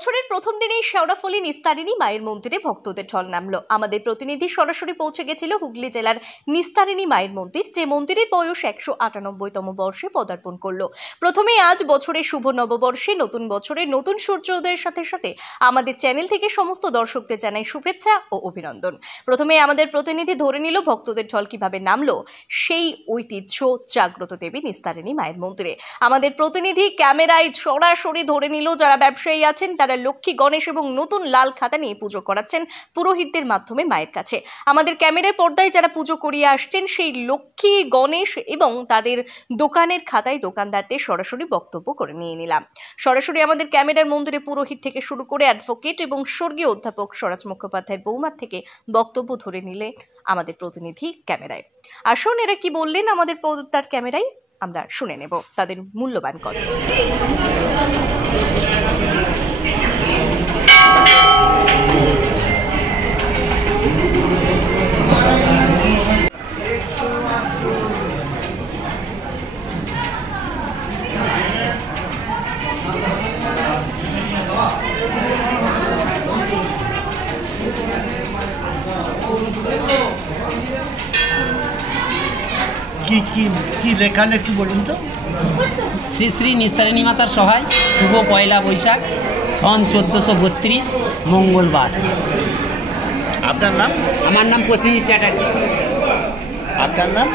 বছরের প্রথম দিনেই শেওড়াফুলি নিস্তারিণী মায়ের মন্দিরে ভক্তদের ঢল নামলো। আমাদের প্রতিনিধি সরাসরি পৌঁছে গেছিল হুগলি জেলার নিস্তারিণী মায়ের মন্দির, যে মন্দিরের বয়স 198তম বর্ষে পদার্পণ করলো। প্রথমে আজ বছরের শুভ নববর্ষে নতুন বছরের নতুন সূর্যোদয়ের সাথে সাথে আমাদের চ্যানেল থেকে সমস্ত দর্শকদের জানাই শুভেচ্ছা ও অভিনন্দন। প্রথমে আমাদের প্রতিনিধি ধরে নিল ভক্তদের ঢল কিভাবে নামলো সেই ঐতিহ্য জাগ্রত দেবী নিস্তারিণী মায়ের মন্দিরে। আমাদের প্রতিনিধি ক্যামেরায় সরাসরি ধরে নিল যারা ব্যবসায়ী আছেন তারা লক্ষ্মী, গণেশ এবং নতুন লাল খাতা নিয়ে পুজো করাচ্ছেন পুরোহিতদের মাধ্যমে মায়ের কাছে। আমাদের ক্যামেরার পর্দায় যারা পুজো করিয়ে আসছেন সেই লক্ষ্মী, গণেশ এবং তাদের দোকানের খাতায় দোকানদারদের সরাসরি বক্তব্য করে নিয়ে নিলাম। সরাসরি আমাদের ক্যামেরার মন্দিরে পুরোহিত থেকে শুরু করে অ্যাডভোকেট এবং স্বর্গীয় অধ্যাপক স্বরাজ মুখোপাধ্যায়ের বৌমার থেকে বক্তব্য ধরে নিলে আমাদের প্রতিনিধি ক্যামেরায়। আসুন এরা কি বললেন আমাদের পর্দার ক্যামেরায় আমরা শুনে নেব তাদের মূল্যবান কথা। কি লেখা একটু বলুন তো। শ্রী শ্রী নিস্তারিণী মাতার সহায় শুভ পয়লা বৈশাখ সন 1432 মঙ্গলবার। আপনার নাম? আমার নাম প্রসেনজিৎ চ্যাটার্জি। আপনার নাম?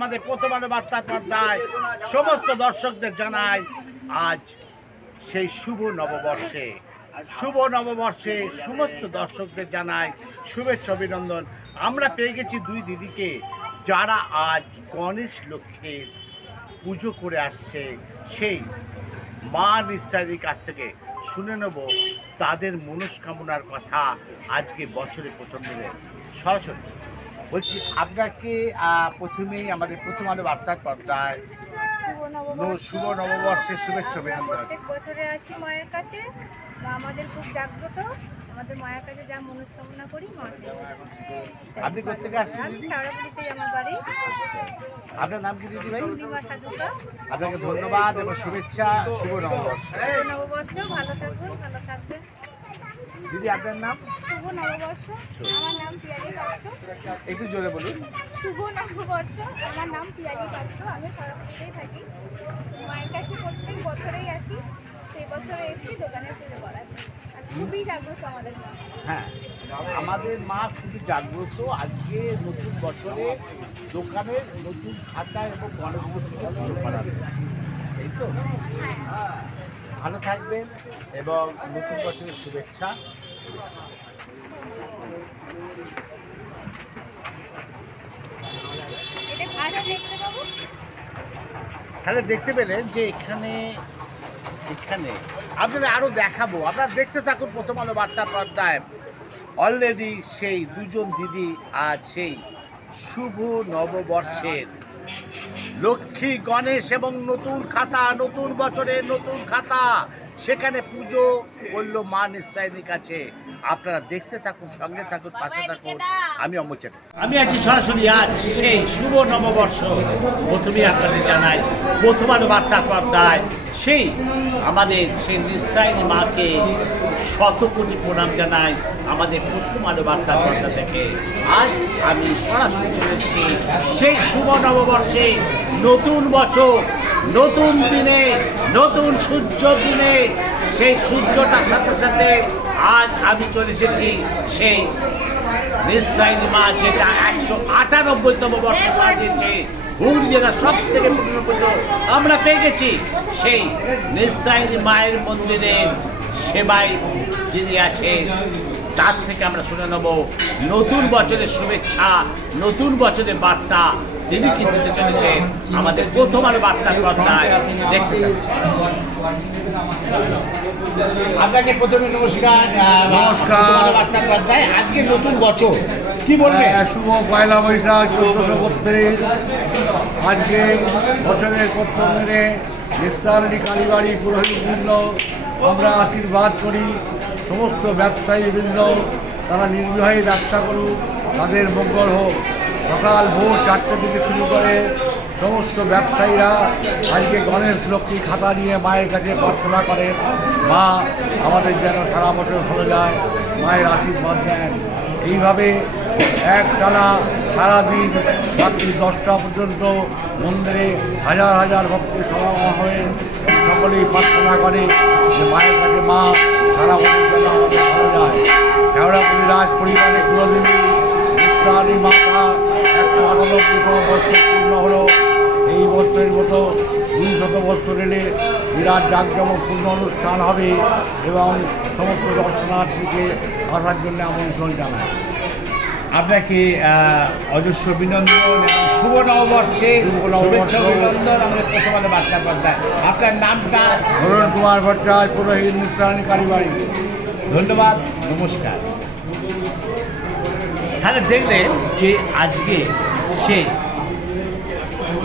আমাদের প্রথম আলো বার্তা পর্দায় সমস্ত দর্শকদের জানাই আজ সেই শুভ নববর্ষে সমস্ত দর্শকদের জানাই শুভেচ্ছা অভিনন্দন। আমরা পেয়ে গেছি দুই দিদিকে যারা আজ গণেশ লক্ষ্মীর পুজো করে আসছে। সেই মা নিস্তারিণীর কাছ থেকে শুনে নেব তাদের মনস্কামনার কথা আজকে বছরে প্রথম দিনে। সরাসরি বলছি, আপনাকে প্রথমেই আমাদের প্রথম আলো বার্তার পর্দায় শুভ নববর্ষের শুভেচ্ছা অভিনন্দন। প্রত্যেক বছরে আসি মায়ের কাছে, মা আমাদের খুব জাগ্রত, আমাদের মায়ের কাছে যা মনস্কামনা করি মা। আপনি কোথেকে আসছেন? আমি শেওড়াফুলিতেই আমার বাড়ি। আপনার নাম কি দিদি ভাই? পূর্ণিমা ঠাকুরকা। আপনাকে ধন্যবাদ এবং শুভেচ্ছা। শুভ নববর্ষ। শুভ নববর্ষ, ভালো থাকুন, ভালো থাকবেন। দিদি আপনার নাম? শুভ নববর্ষ, আমার নাম পিয়ালি পাত্র। একটু জোরে বলুন। শুভ নববর্ষ, আমার নাম পিয়ালি পাত্র, আমি শেওড়াফুলিতেই থাকি। মায়ের কাছে প্রত্যেক বছরেই আসি, সেই বছরে এসেছি দোকানে পুজো করার। আর খুবই জাগ্রত আমাদের মা। হ্যাঁ, আমাদের মা খুবই জাগ্রত। আজকে নতুন বছরে দোকানের নতুন খাতা এবং গণেশ মূর্তি পুজো করা হবে। এই তো, ভালো থাকবেন এবং নতুন বছরের শুভেচ্ছা। এটা আজ দেখতে পাবো। তাহলে দেখতে পেলেন যে এখানে আপনাদের আরও দেখাবো। আপনারা দেখতে থাকুন প্রথম আলো বার্তার পর্দায়। অলরেডি সেই দুজন দিদি আজ সেই শুভ নববর্ষের লক্ষ্মী গণেশ এবং নতুন খাতা, নতুন বছরের নতুন খাতা, সেখানে পুজো করলো মা নিস্তারিণীর কাছে। আপনারা দেখতে থাকুন, সঙ্গে থাকুন, পাশে থাকুন। আমি অমর চ্যাটার্জি। আমি আছি সরাসরি আজ সেই শুভ নববর্ষ। প্রথমেই আপনাদের জানাই প্রথম আলো বার্তা পর্দায় সেই আমাদের সেই নিস্তারিণী মাকে শত কোটি প্রণাম জানাই আমাদের প্রথম আলো বার্তা পর্দা থেকে। আজ আমি সরাসরি চলেছি সেই শুভ নববর্ষে, নতুন বছর, নতুন দিনে, নতুন সূর্য দিনে, সেই সূর্যটার সাথে সাথে আজ আমি চলে এসেছি সেই নিস্তারিণী মা, যেটা 198তম বর্ষ পাওয়া দিয়েছে। হুগলি জেলার সব থেকে পুরনো পুজো আমরা পেয়ে গেছি সেই নিস্তারিণী মায়ের মন্দিরের সেবায় যিনি আছেন, তার থেকে আমরা শুনে নেব নতুন বছরের শুভেচ্ছা, নতুন বছরের বার্তা তিনি কি দিতে চলেছেন আমাদের প্রথম আলো বার্তার পর্দায়। দেখতে আপনাকে প্রথমে নমস্কার। নমস্কার। বার্তার পর্দায় আজকে নতুন বছর কি বলবেন? শুভ পয়লা বৈশাখ 1432। আজকে বছরের প্রথম দিনে নিস্তারিণী কালীবাড়ি পুরোহিতবৃন্দ আমরা আশীর্বাদ করি। সমস্ত ব্যবসায়ীবৃন্দ তারা নির্ভয়ে ব্যবসা করুক, তাদের মঙ্গল হোক। সকাল ভোর 4টে থেকে শুরু করে সমস্ত ব্যবসায়ীরা আজকে গণেশ লক্ষ্মী খাতা নিয়ে মায়ের কাছে প্রার্থনা করেন, মা আমাদের যেন সারা বছর ভালো যায়, মায়ের আশীর্বাদ দেন। এইভাবে একটানা সারাদিন রাত্রি 10টা পর্যন্ত মন্দিরে হাজার হাজার ভক্তের সমাগম হয়ে সকলেই প্রার্থনা করে যে মায়ের কাছে মা সারা বছর যেন আমাদের ভালো যায়। শেওড়াফুলি রাজ পরিবারের কুলদেবী নিস্তারিণী মাতা 198তম বর্ষ পূর্ণ হলো। এই বছরের মতো 200 বছর এলে বিরাট জাঁকজমকপূর্ণ অনুষ্ঠান হবে এবং সমস্ত দর্শনার্থীকে আসার জন্য আমন্ত্রণ জানায়। আপনাকে অজস্র অভিনন্দন এবং শুভ নববর্ষে শুভেচ্ছা অভিনন্দন আমাদের প্রথম আলো বার্তা পর্দায়। আপনার নামটা? অরুণ কুমার ভট্টাচার্য, পুরোহিত নিস্তারিণী কালীবাড়ি। ধন্যবাদ, নমস্কার। তাহলে দেখলেন যে আজকে সে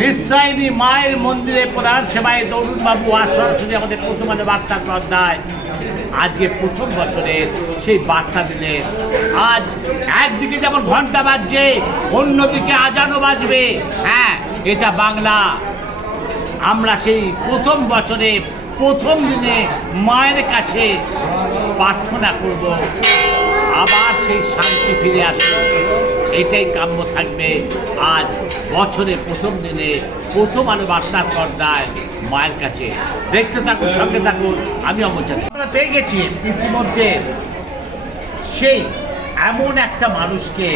নিস্তারিণী মায়ের মন্দিরে প্রধান সেবায় তরুণ বাবু আজ সরাসরি আমাদের প্রথম আলো বার্তা পর্দায় আজকে প্রথম বছরের সেই বার্তা দিলেন। আজ একদিকে যেমন ঘন্টা বাজছে, অন্যদিকে আজানও বাজবে। হ্যাঁ, এটা বাংলা। আমরা সেই প্রথম বছরে প্রথম দিনে মায়ের কাছে প্রার্থনা করব আবার সেই শান্তি ফিরে আসবে, এটাই কাম্য থাকবে। আজ বছরের প্রথম দিনে প্রথম আলো বার্তার পর্দায় মায়ের কাছে। দেখতে থাকুন, সঙ্গে থাকুন, আমি অমর চ্যাটার্জি। আমরা পেয়ে গেছি ইতিমধ্যে সেই এমন একটা মানুষকে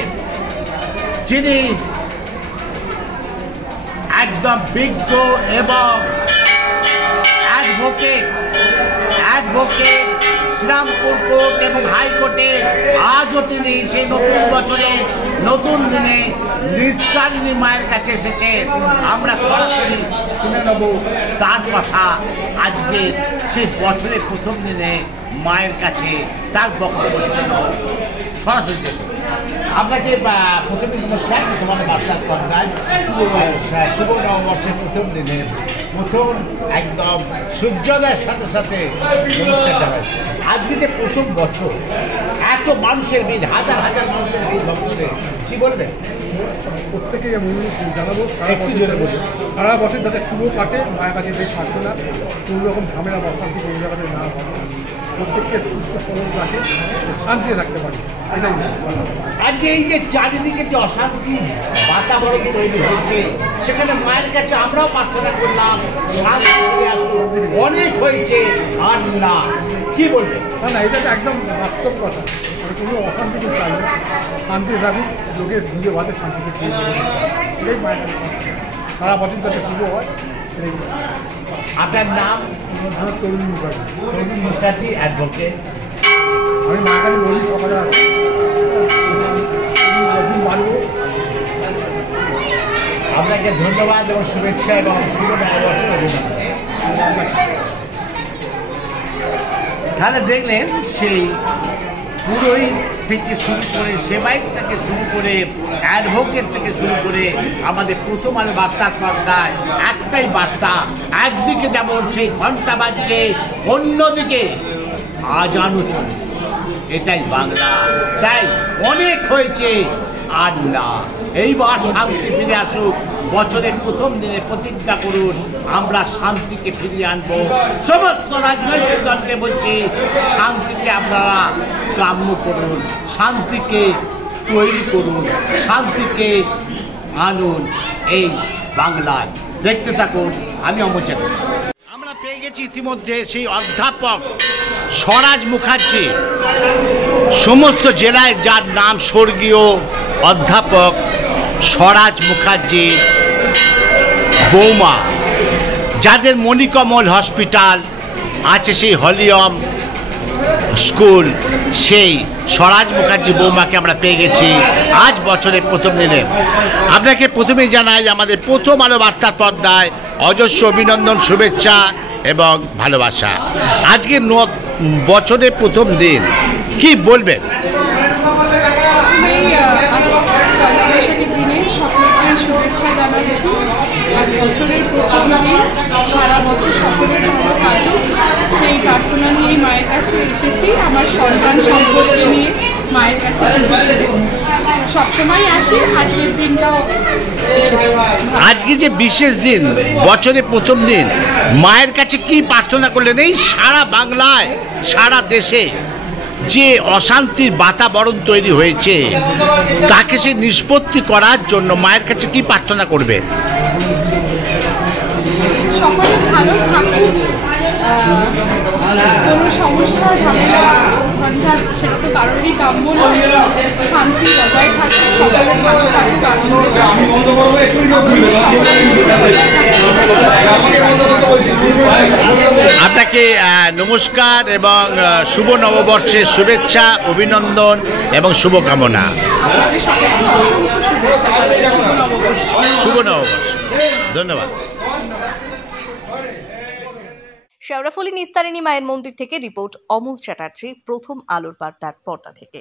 যিনি একদম বিজ্ঞ এবং অ্যাডভোকেট শ্রীরামপুর কোর্ট এবং হাইকোর্টে আজও তিনি সেই নতুন বছরে নতুন দিনে নিস্তারিণী মায়ের কাছে এসেছেন। আমরা সরাসরি শুনে নেব তার কথা। আজকে সেই বছরের প্রথম দিনে মায়ের কাছে তার বক্তব্য শুনে নেব সরাসরি। আপনাকে প্রথমে নমস্কার। তোমাদের বার্তার পর্দায় শুভ নববর্ষের প্রথম দিনে প্রথম একদম সূর্যোদয়ের সাথে সাথে নমস্কার জানাচ্ছি। আজকে যে প্রথম বছর, এত মানুষের ভিড়, হাজার হাজার মানুষের ভিড় ভক্তদের, কি বলবেন? প্রত্যেকে জানাবো একটু জোরে বলুন। সারা বছর যাতে পুরো কাটে, মায়ের কাছে যে প্রার্থনা কোনো রকম ঝামেলা বা অশান্তি কোনো জায়গাতে না হয়, প্রত্যেককে সুস্থ সবল রাখে, শান্তি রাখতে পারি, এটাই। আর যে এই যে চারিদিকে যে অশান্তি বাতাবরণ তৈরি হয়েছে, সেখানে মায়ের কাছে আমরাও প্রার্থনা করলাম শান্তি ফিরে আসুন। অনেক হয়েছে আর না, কি বলবেন? না, এটা তো একদম বাস্তব কথা। কোনো অশান্তি কিন্তু চাই না, শান্তি রাখুন, লোকের পুজো বাদে শান্তিতে ফিরে এটাই মায়ের কাছে সারা বছর যাতে পুজো হয়, এটাই। আপনার নাম? তরুণ মুখার্জি। তরুণ মুখার্জি, অ্যাডভোকেট। আমি মায়ের কাছে বলি সকালে মানবো। আপনাকে ধন্যবাদ এবং শুভেচ্ছা এবং শুভ নববর্ষের অভিনন্দন। তাহলে দেখলেন সেই পুরোহিত থেকে শুরু করে, সেবায়িত থেকে শুরু করে, অ্যাডভোকেট থেকে শুরু করে আমাদের প্রথম আলো বার্তার পর্দায় একটাই বার্তা। একদিকে যেমন সেই ঘণ্টা বাজছে, অন্যদিকে আজানও চলে। এটাই বাংলা। তাই অনেক হয়েছে আর না, এইবার শান্তি ফিরে আসুক। বছরের প্রথম দিনে প্রতিজ্ঞা করুন, আমরা শান্তিকে ফিরিয়ে আনবো। সমস্ত রাজনৈতিক দলকে বলছি, শান্তিকে আপনারা কাম্য করুন, শান্তিকে তৈরি করুন, শান্তিকে আনুন এই বাংলায়। দেখতে থাকুন, আমি অমর চ্যাটার্জি। আমরা পেয়ে গেছি ইতিমধ্যে সেই অধ্যাপক স্বরাজ মুখার্জি, সমস্ত জেলায় যার নাম স্বর্গীয় অধ্যাপক স্বরাজ মুখার্জি বৌমা, যাদের মণিকমল হসপিটাল আছে, সেই হলিয়ম স্কুল, সেই স্বরাজ মুখার্জি বৌমাকে আমরা পেয়ে গেছি আজ বছরের প্রথম দিনে। আপনাকে প্রথমেই জানাই আমাদের প্রথম আলো বার্তার পর্দায় অজস্র অভিনন্দন, শুভেচ্ছা এবং ভালোবাসা। আজকে বছরের প্রথম দিন, কি বলবেন? দিনে সকলকে শুভেচ্ছা জানাচ্ছি। আজ বছরের প্রথম দিন, সারা বছর সকলের ভালো কাটুক সেই প্রার্থনা নিয়ে মায়ের কাছে এসেছি। আমার সন্তান সম্পর্কে নিয়ে মায়ের কাছে সবসময় আসি, আজকের দিনটাও। আজকে যে বিশেষ দিন, বছরের প্রথম দিন, মায়ের কাছে কি প্রার্থনা করলেন? এই সারা বাংলায়, সারা দেশে যে অশান্তির বাতাবরণ তৈরি হয়েছে, তাকে সে নিষ্পত্তি করার জন্য মায়ের কাছে কি প্রার্থনা করবেন? সকলে ভালো থাকুক, কোনো সমস্যা ঝামেলা ঝঞ্ঝাট সেটা তো কারোরই কাম্য নয়। শান্তি বজায় থাকুক, সকলে ভালো থাকুক, আপনাকে নমস্কার এবং শুভ নববর্ষের শুভেচ্ছা, অভিনন্দন এবং শুভকামনা। শুভ নববর্ষ। ধন্যবাদ। শেওড়াফুলি নিস্তারিণী মায়ের মন্দির থেকে রিপোর্ট অমল চ্যাটার্জি, প্রথম আলোর বার্তার পর্দা থেকে।